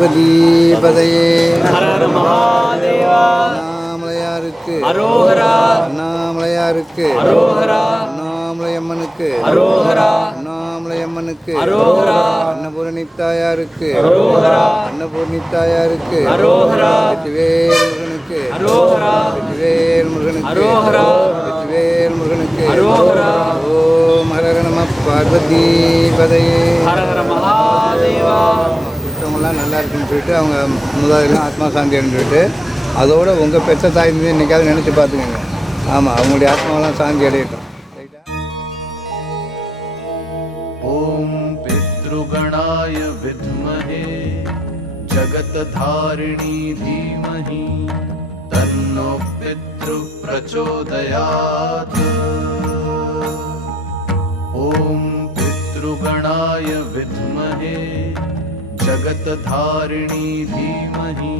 பார்வதிபதையே ஹர ஹர மகாதேவா. அண்ணாமலையாருக்கு அரோகரா அண்ணாமலையாருக்கு அரோகரா அண்ணாமலையம்மனுக்கு அரோகரா அண்ணாமலையம்மனுக்கு அரோகரா அன்னபூரணித்தாயாருக்கு அரோகரா அன்னபூரணித்தாயாருக்கு அரோகரா வெற்றிவேல் முருகனுக்கு அரோகரா வெற்றிவேல் முருகனுக்கு அரோகரா வெற்றிவேல் முருகனுக்கு அரோகரா. ஓம் ஹர ஹர நம பார்வதிபதையே ஹர ஹர மகாதேவா. மற்றவங்களாம் நல்லா இருக்குன்னு சொல்லிட்டு அவங்க முதலாம் ஆத்மா சாந்தி அடைஞ்சுட்டு அதோட உங்கள் பெற்ற தாய் இன்னைக்காவது நினச்சி பார்த்துக்கோங்க. ஆமாம், அவங்களுடைய ஆத்மாவெல்லாம் சாந்தி அடையட்டும். ॐ पितृगणाय विद्महे जगत्धारिणी धीमहि तन्नो पितृः प्रचोदयात्। ॐ पितृगणाय विद्महे जगत्धारिणी धीमहि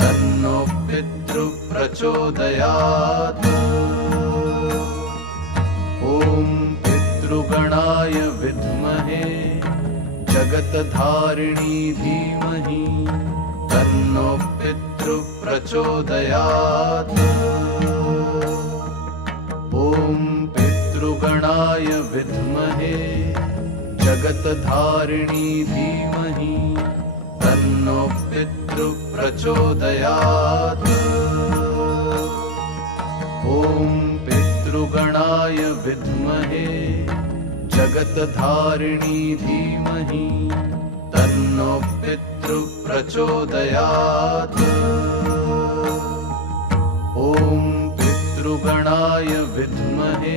तन्नो पितृः प्रचोदयात्। ॐ पितृगणाय विद्महे जगत्धारिणी धीमहि तन्नो पितृः प्रचोदयात्। ॐ पितृगणाय विद्महे जगत्धारिणी धीमहि तन्नो पितृः प्रचोदयात्। ॐ पितृगणाय विद्महे जगत्धारिणी धीमहि तन्नो पितृः प्रचोदयात्। ॐ पितृगणाय विद्महे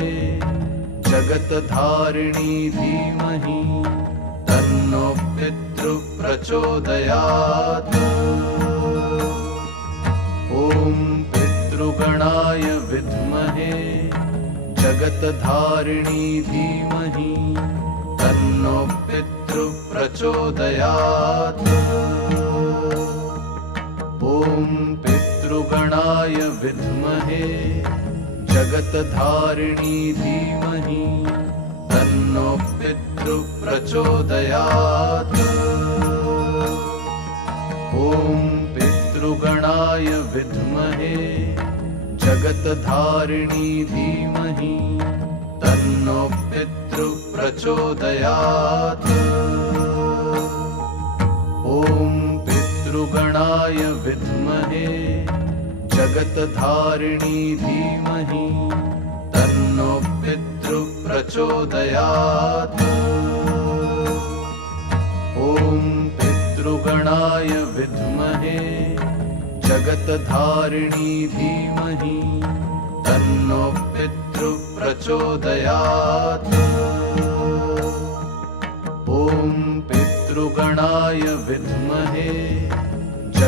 जगत्धारिणी धीमहि तन्नो पितृः प्रचोदयात्। ॐ पितृगणाय विद्महे जगत्धारिणी धीमहि तन्नो पितृः प्रचोदयात्। ॐ पितृगणाय विद्महे जगत्धारिणी धीमहि तन्नो पितृः प्रचोदयात्। ॐ पितृगणाय विद्महे जगत्धारिणी धीमहि तन्नो पितृः प्रचोदयात्। ॐ पितृगणाय विद्महे जगत्धारिणी धीमहि तन्नो पितृः प्रचोदयात्। ॐ पितृगणाय विद्महे जगत्धारिणी धीमहि तन्नो पितृः प्रचोदयात्। ॐ पितृगणाय विद्महे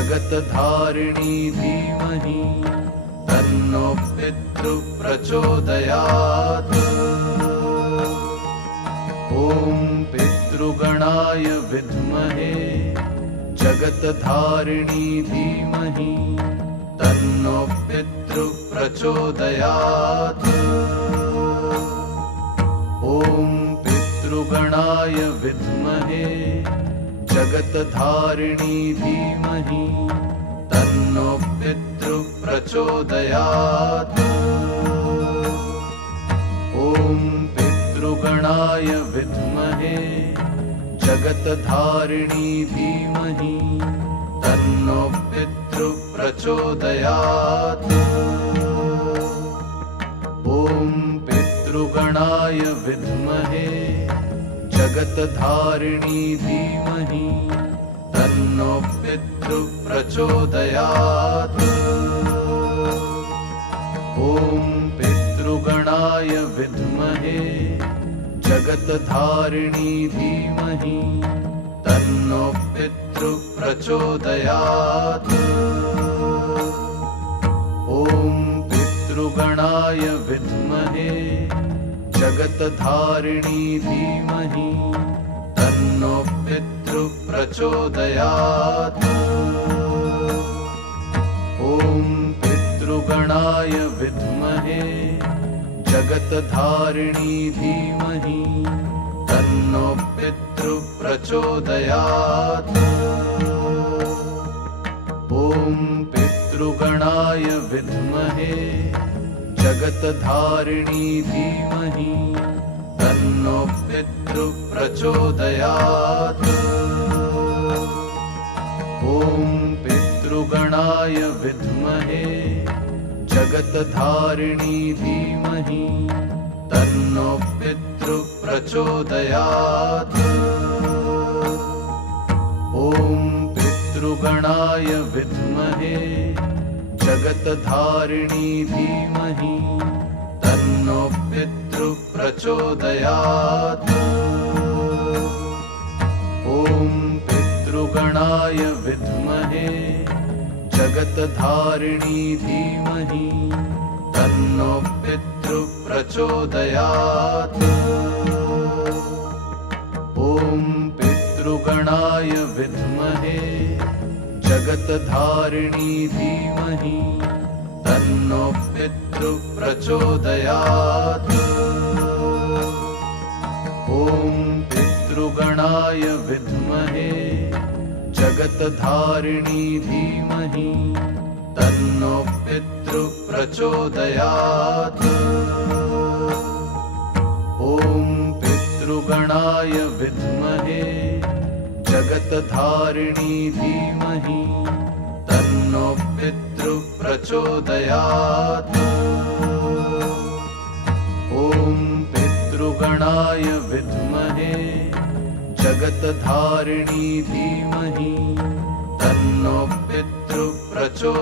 जगत्धारिणी धीमहि तन्नो पितृः प्रचोदयात्। ॐ पितृगणाय विद्महे जगत्धारिणी धीमहि तन्नो पितृः प्रचोदयात्। ॐ पितृगणाय विद्महे जगत्धारिणी धीमहि तन्नो पितृः प्रचोदयात्। ॐ पितृगणाय विद्महे जगत्धारिणी धीमहि तन्नो पितृः प्रचोदयात्। ॐ पितृगणाय विद्महे जगत्धारिणी धीमहि तन्नो पितृः प्रचोदयात्। ॐ पितृगणाय विद्महे जगत्धारिणी धीमहि तन्नो पितृः प्रचोदयात्। ॐ पितृगणाय विद्महे जगत्धारिणी धीमहि तन्नो पितृः प्रचोदयात्। ॐ पितृगणाय विद्महे जगत्धारिणी धीमहि तन्नो पितृः प्रचोदयात्। ॐ पितृगणाय विद्महे जगतधारिणी धीमहि तन्नो पितृप्रचोदयात्। ॐ पितृगणाय विद्महे जगतधारिणी धीमहि तन्नो पितृप्रचोदयात्। ॐ पितृगणाय विद्महे जगतधारिणी धीमहि तन्नो पितृप्रचोदयात्। ॐ पितृगणाय विद्महे जगतधारिणी धीमहि तन्नो पितृप्रचोदयात्। ॐ पितृगणाय विद्महे जगतधारिणी धीमहि तन्नो पितृप्रचोदयात्। ॐ पितृगणाय विद्महे जगतधारिणी धीमहि तन्नो पितृप्रचोदयात्। ॐ पितृगणाय विद्महे जगतधारिणी धीमहि तन्नो पितृप्रचोदयात्। ॐ पितृगणाय विद्महे जगतधारिणी धीमहि तन्नो पितृप्रचोदयात्।